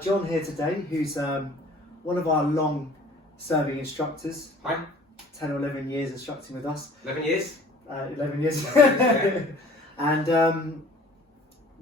John here today, who's one of our long-serving instructors. Hi. 10 or 11 years instructing with us. 11 years? 11 years. Yeah. And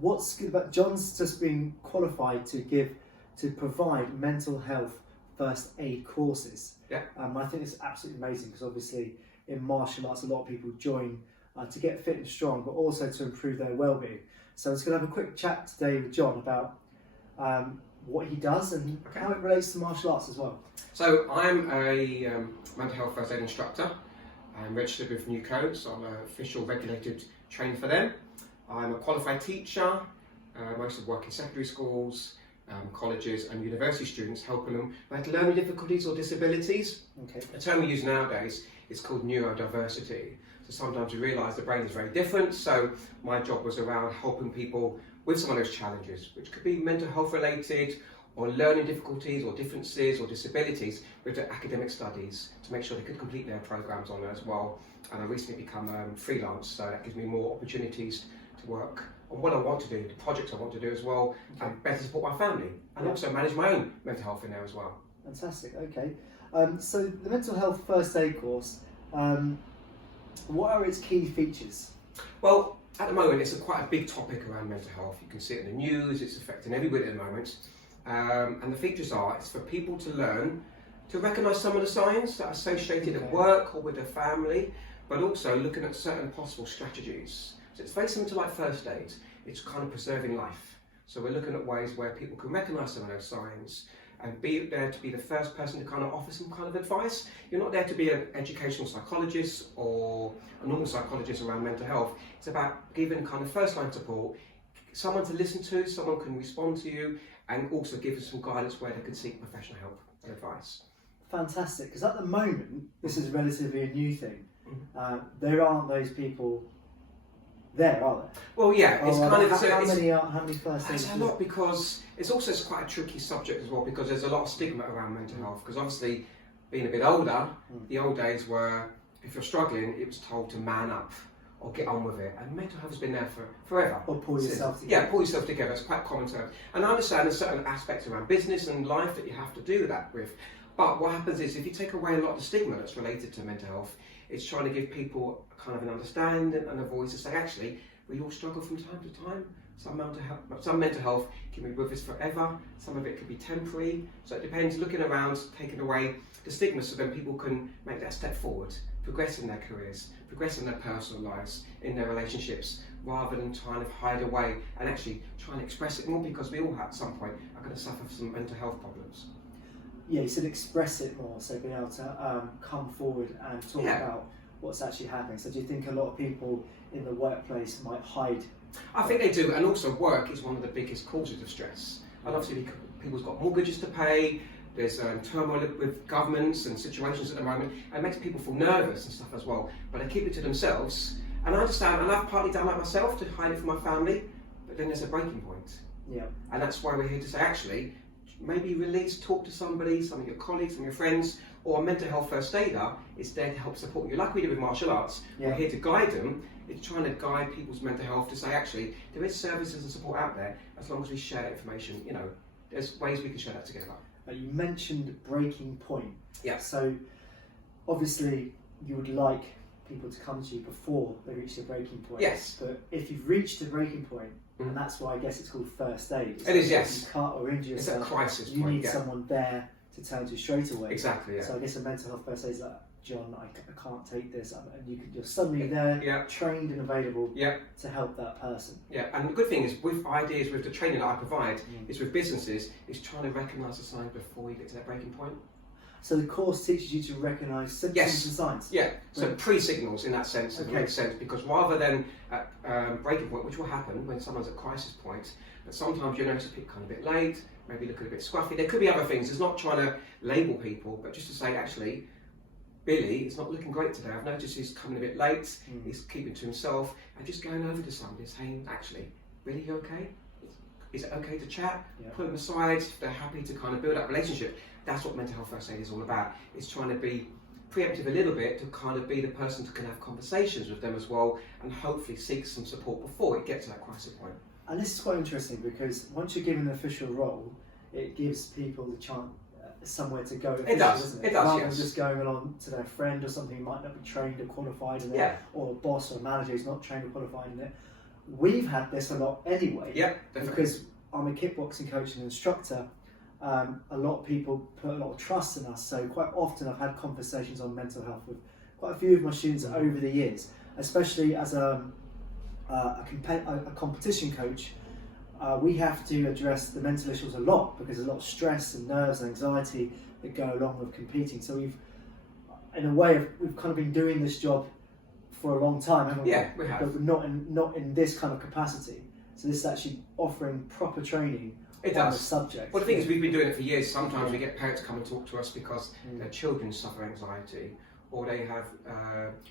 what's good about John's just been qualified to provide mental health first aid courses. Yeah. I think it's absolutely amazing because obviously in martial arts a lot of people join to get fit and strong, but also to improve their well-being. So I was going to have a quick chat today with John about what he does and how it relates to martial arts as well. So I'm a mental health first aid instructor. I'm registered with New Codes. I'm an official regulated trainer for them. I'm a qualified teacher. Most of work in secondary schools, colleges and university students, helping them with learning difficulties or disabilities. Okay. The term we use nowadays is called neurodiversity. So sometimes we realise the brain is very different. So my job was around helping people with some of those challenges, which could be mental health related or learning difficulties or differences or disabilities with their academic studies to make sure they could complete their programs on there as well. And I recently become freelance, so that gives me more opportunities to work on what I want to do, the projects I want to do as well, and better support my family and also manage my own mental health in there as well. Fantastic, okay. So the mental health first aid course, what are its key features? Well, at the moment it's quite a big topic around mental health. You can see it in the news, it's affecting everybody at the moment. And the features are, it's for people to learn to recognise some of the signs that are associated at work or with their family, but also looking at certain possible strategies. So it's very similar to like first aid, it's kind of preserving life. So we're looking at ways where people can recognise some of those signs and be there to be the first person to kind of offer some kind of advice. You're not there to be an educational psychologist or a normal psychologist around mental health. It's about giving kind of first line support, someone to listen to, someone can respond to you, and also give us some guidance where they can seek professional help and advice. Fantastic, because at the moment, this is relatively a new thing. There aren't those people there, are there? Well, yeah, it's kind of... How many first aid? It's a lot, because it's also quite a tricky subject as well, because there's a lot of stigma around mental health, because obviously being a bit older, the old days were, if you're struggling, it was told to man up or get on with it, and mental health has been there for forever. Or pull yourself together. Yeah, pull yourself together, it's quite a common term. And I understand there's certain aspects around business and life that you have to do that with, but what happens is if you take away a lot of the stigma that's related to mental health, it's trying to give people kind of an understanding and a voice to say, actually, we all struggle from time to time. Some mental health can be with us forever, some of it could be temporary, so it depends, looking around, taking away the stigma so then people can make that step forward, progress in their careers, progress in their personal lives, in their relationships, rather than trying to hide away and actually trying to express it more, because we all at some point are going to suffer from some mental health problems. Yeah, you said express it more, so being able to come forward and talk about what's actually happening. So do you think a lot of people in the workplace might hide? I think they do, and also work is one of the biggest causes of stress. And obviously people's got mortgages to pay, there's turmoil with governments and situations at the moment, and it makes people feel nervous and stuff as well, but they keep it to themselves. And I understand, and I've partly done that myself to hide it from my family, but then there's a breaking point. Yeah. And that's why we're here to say, actually, maybe release, talk to somebody, some of your colleagues, some of your friends, or a mental health first aider is there to help support you. Like we do with martial arts, we're here to guide them. It's trying to guide people's mental health to say, actually, there is services and support out there, as long as we share that information. You know, there's ways we can share that together. You mentioned breaking point. Yeah. So obviously you would like people to come to you before they reach the breaking point. Yes. But if you've reached the breaking point, and that's why I guess it's called first aid. It is, yes. If you cut or injure yourself, it's a crisis you point, need someone there to turn to straight away. Exactly, yeah. So I guess a mental health first aid is like, John, I can't take this, and you're suddenly there, trained and available to help that person. Yeah, and the good thing is with ideas, with the training that I provide, is with businesses, is trying to recognise the signs before you get to that breaking point. So the course teaches you to recognise symptoms and signs? Yeah, so pre-signals in that sense, if it makes sense, because rather than at breaking point, which will happen when someone's at crisis point, but sometimes you notice people kind of a bit late, maybe looking a bit scruffy. There could be other things. It's not trying to label people, but just to say, actually, Billy is not looking great today. I've noticed he's coming a bit late, he's keeping to himself, and just going over to somebody saying, actually, Billy, you okay? Is it okay to chat? Put them aside, if they're happy to kind of build that relationship. That's what mental health first aid is all about. It's trying to be preemptive a little bit to kind of be the person who can have conversations with them as well, and hopefully seek some support before it gets to that crisis point. And this is quite interesting because once you're given an official role, it gives people the chance, somewhere to go. It does. Doesn't It does. Rather Yes. than just going along to their friend or something who might not be trained or qualified in it, Yeah. or a boss or a manager who's not trained or qualified in it. We've had this a lot anyway. Yeah, definitely. Because I'm a kickboxing coach and instructor. A lot of people put a lot of trust in us. So quite often I've had conversations on mental health with quite a few of my students over the years, especially as a competition coach. We have to address the mental issues a lot because there's a lot of stress and nerves and anxiety that go along with competing. So we've kind of been doing this job for a long time, haven't we? Yeah, we have. But not in this kind of capacity. So this is actually offering proper training on the subject. Well, the thing is, we've been doing it for years. Sometimes we get parents come and talk to us because their children suffer anxiety, or they have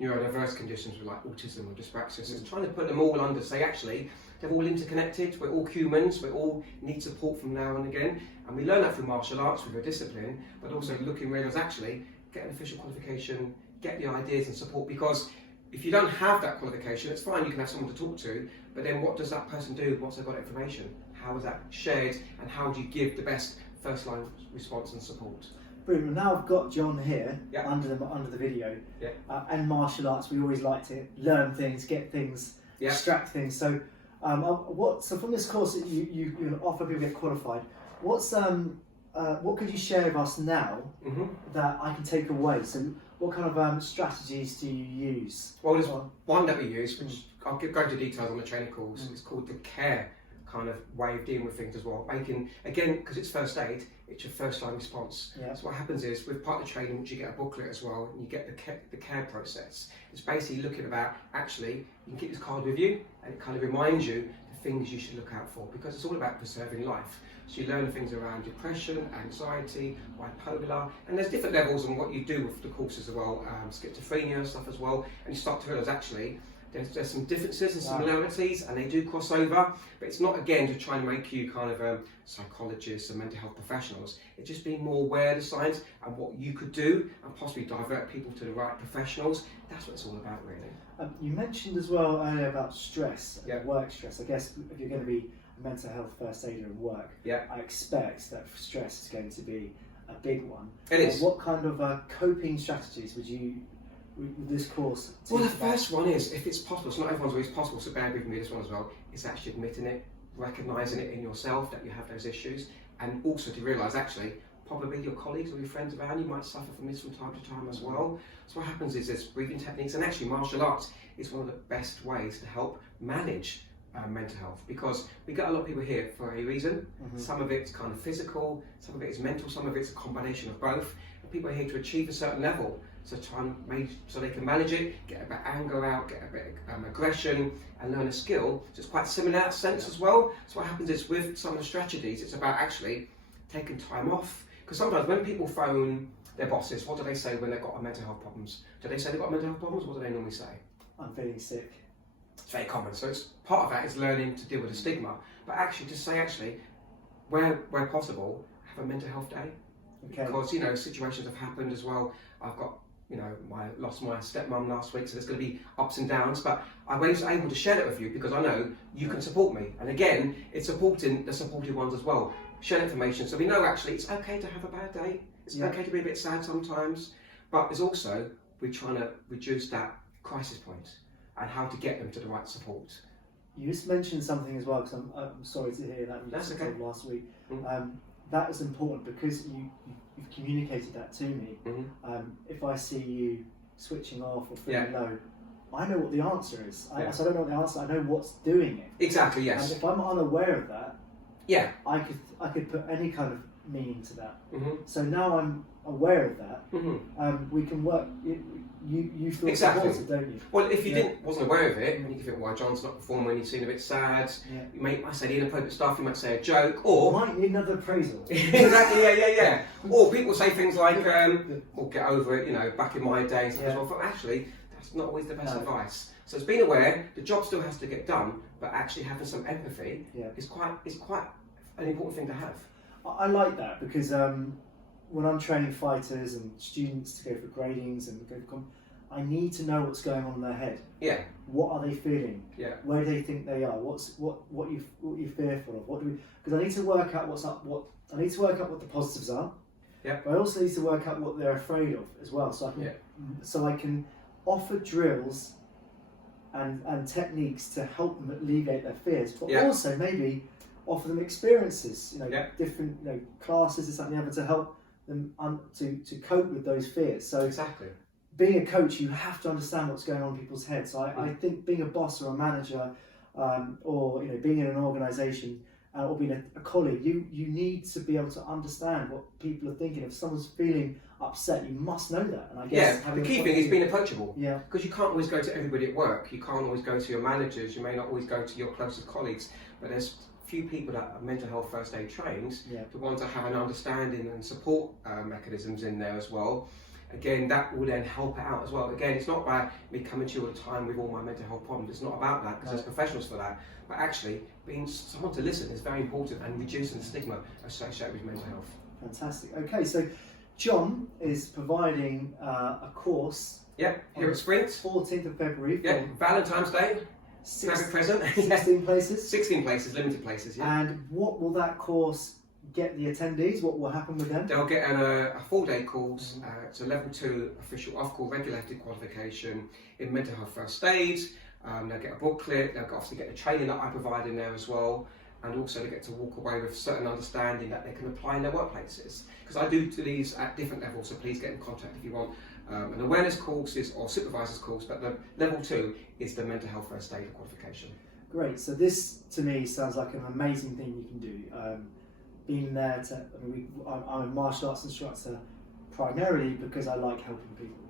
neurodiverse conditions like autism or dyspraxia. So it's trying to put them all under, say, actually, they're all interconnected, we're all humans, we all need support from now and again. And we learn that through martial arts, with a discipline, but also looking where there's actually, get an official qualification, get the ideas and support, because if you don't have that qualification, it's fine, you can have someone to talk to, but then what does that person do once they've got information? How is that shared, and how do you give the best first line response and support? Brilliant. Now I've got John here Yeah. under the video. Yeah. And martial arts, we always like to learn things, get things, Yeah. extract things. So, so from this course that you offer people get qualified, what could you share with us now that I can take away? So, what kind of strategies do you use? Well, there's one that we use, which I'll go into details on the training course. It's called the CARE kind of way of dealing with things as well. Making, again, because it's first aid, it's your first line response. Yeah. So what happens is, with part of the training, which you get a booklet as well, and you get the care process. It's basically looking about, actually, you can keep this card with you, and it kind of reminds you the things you should look out for, because it's all about preserving life. So you learn things around depression, anxiety, bipolar, and there's different levels on what you do with the courses as well, schizophrenia stuff as well, and you start to realise actually there's some differences and similarities, and they do cross over, but it's not, again, to try and make you kind of psychologists and mental health professionals. It's just being more aware of the science and what you could do, and possibly divert people to the right professionals. That's what it's all about, really. You mentioned as well earlier about stress, Yeah. work stress. I guess if you're going to be a mental health first aider in work, Yeah. I expect that stress is going to be a big one. It is. What kind of coping strategies would this course teach Well, the about? first one is, if it's possible, it's not everyone's way it's possible, so bear with me this one as well, it's actually admitting it, recognising it in yourself that you have those issues, and also to realise actually, probably your colleagues or your friends around you might suffer from this from time to time as well. So what happens is there's breathing techniques, and actually martial arts is one of the best ways to help manage mental health, because we get a lot of people here for a reason. Some of it's kind of physical, some of it is mental, some of it's a combination of both, and people are here to achieve a certain level. So try and so they can manage it, get a bit of anger out, get a bit of aggression, and learn a skill. So it's quite similar in that sense as well. So what happens is, with some of the strategies, it's about actually taking time off. Because sometimes when people phone their bosses, what do they say when they've got mental health problems? Do they say they've got mental health problems? What do they normally say? I'm feeling sick. It's very common. So it's part of that is learning to deal with the stigma, but actually to say where possible, have a mental health day. Okay. Because situations have happened as well. I've got lost my stepmom last week, so there's going to be ups and downs, but I was able to share that with you because I know you can support me. And again, it's supporting the supported ones as well. Share information so we know actually it's okay to have a bad day. It's okay to be a bit sad sometimes, but it's also, we're trying to reduce that crisis point and how to get them to the right support. You just mentioned something as well, because I'm sorry to hear that. That's okay. Last week. That is important because you've communicated that to me. If I see you switching off or feeling low, I know what the answer is. So I don't know what the answer. I know what's doing it. Exactly. Yes. And if I'm unaware of that, I could put any kind of meaning to that. So now I'm aware of that. We can work. You feel supported, don't you? Well, if you wasn't aware of it, and you can think, why John's not performing when you seem a bit sad, you might say the inappropriate stuff, you might say a joke, or might need another appraisal. Exactly, yeah. Or people say things like, "Well, get over it," back in my days. Well, actually, that's not always the best advice. So it's being aware. The job still has to get done, but actually having some empathy is quite an important thing to have. I like that because when I'm training fighters and students to go for gradings and I need to know what's going on in their head. Yeah. What are they feeling? Yeah. Where do they think they are? What you're fearful of? Because I need to work out I need to work out what the positives are. Yeah. But I also need to work out what they're afraid of as well. So I can offer drills and techniques to help them alleviate their fears, but also maybe offer them experiences, different classes and something to help them to cope with those fears. So exactly. Being a coach, you have to understand what's going on in people's heads. So I think being a boss or a manager, or being in an organisation, or being a colleague, you need to be able to understand what people are thinking. If someone's feeling upset, you must know that. And I guess the key thing is being approachable. Yeah. Because you can't always go to everybody at work. You can't always go to your managers. You may not always go to your closest colleagues. But there's few people that are mental health first aid trained, the ones that have an understanding and support mechanisms in there as well. Again, that will then help out as well. Again, it's not about me coming to you all the time with all my mental health problems. It's not about that, because there's professionals for that. But actually, being someone to listen is very important, and reducing the stigma associated with mental health. Fantastic. Okay, so John is providing a course. Yep, here at Sprint. 14th of February. Yep, Valentine's Day. Have it present. 16 places? 16 places, limited places, yeah. And what will that course get the attendees? What will happen with them? They'll get a full-day course. It's a level 2 official off-call regulated qualification in mental health first aid. They'll get a booklet. They'll obviously get the training that I provide in there as well. And also they get to walk away with certain understanding that they can apply in their workplaces. Because I do these at different levels, so please get in contact if you want an awareness courses or supervisor's course, but the level 2 is the mental health first aid qualification. Great, so this to me sounds like an amazing thing you can do. Being there I'm a martial arts instructor primarily because I like helping people,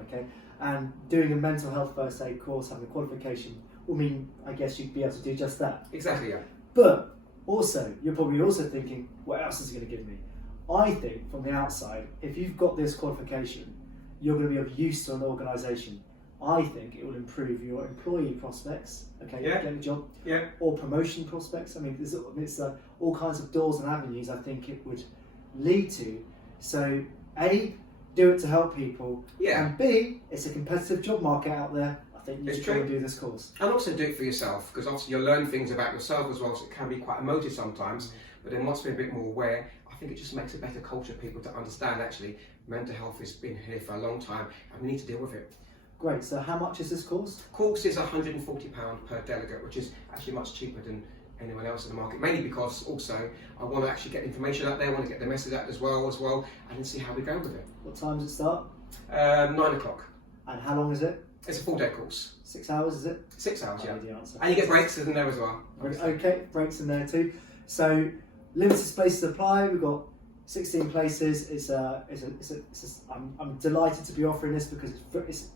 okay? And doing a mental health first aid course, having a qualification, will mean, I guess, you'd be able to do just that. Exactly, yeah. But also, you're probably also thinking, what else is it going to give me? I think from the outside, if you've got this qualification, you're going to be of use to an organisation. I think it will improve your employee prospects, okay, getting a job, or promotion prospects. I mean, it's all kinds of doors and avenues I think it would lead to. So, A, do it to help people, and B, it's a competitive job market out there. I think you should try and do this course. And also do it for yourself, because obviously you'll learn things about yourself as well, so it can be quite emotive sometimes, but then once we're a bit more aware, I think it just makes a better culture for people to understand actually mental health has been here for a long time and we need to deal with it. Great, so how much is this course? Course is £140 per delegate, which is actually much cheaper than anyone else in the market, mainly because also I want to actually get information out there, I want to get the message out as well, and then see how we go with it. What time does it start? 9 o'clock. And how long is it? It's a full day course. 6 hours, is it? 6 hours, yeah. The answer. And you get breaks in there as well. Okay, breaks in there too. So limited spaces apply. We've got 16 places. I'm delighted to be offering this because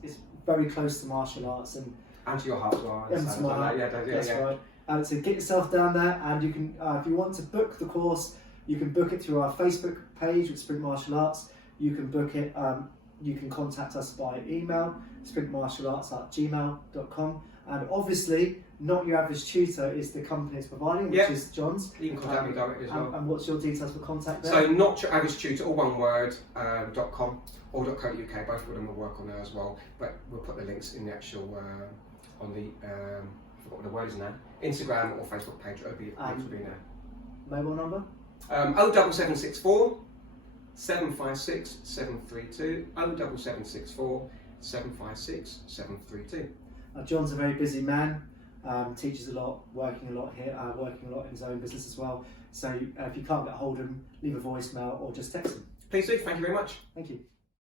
it's very close to martial arts and to your heart as well. And to my heart. That's right. So get yourself down there, and you can, if you want to book the course, you can book it through our Facebook page with Sprint Martial Arts. You can book it. You can contact us by email, sprintmartialarts@gmail.com. And obviously, Not Your Average Tutor is the company it's providing, which is John's. You can contact me directly as well. And what's your details for contact there? So, Not Your Average Tutor, all one word, .com or .co.uk, both of them will work on there as well. But we'll put the links in the actual, on the, I forgot what the word is now, Instagram or Facebook page, links will be in there. Mobile number? 07764 756 732, 07764 756 732. John's a very busy man, teaches a lot, working a lot here, working a lot in his own business as well. So if you can't get hold of him, leave a voicemail or just text him. Please do, thank you very much. Thank you.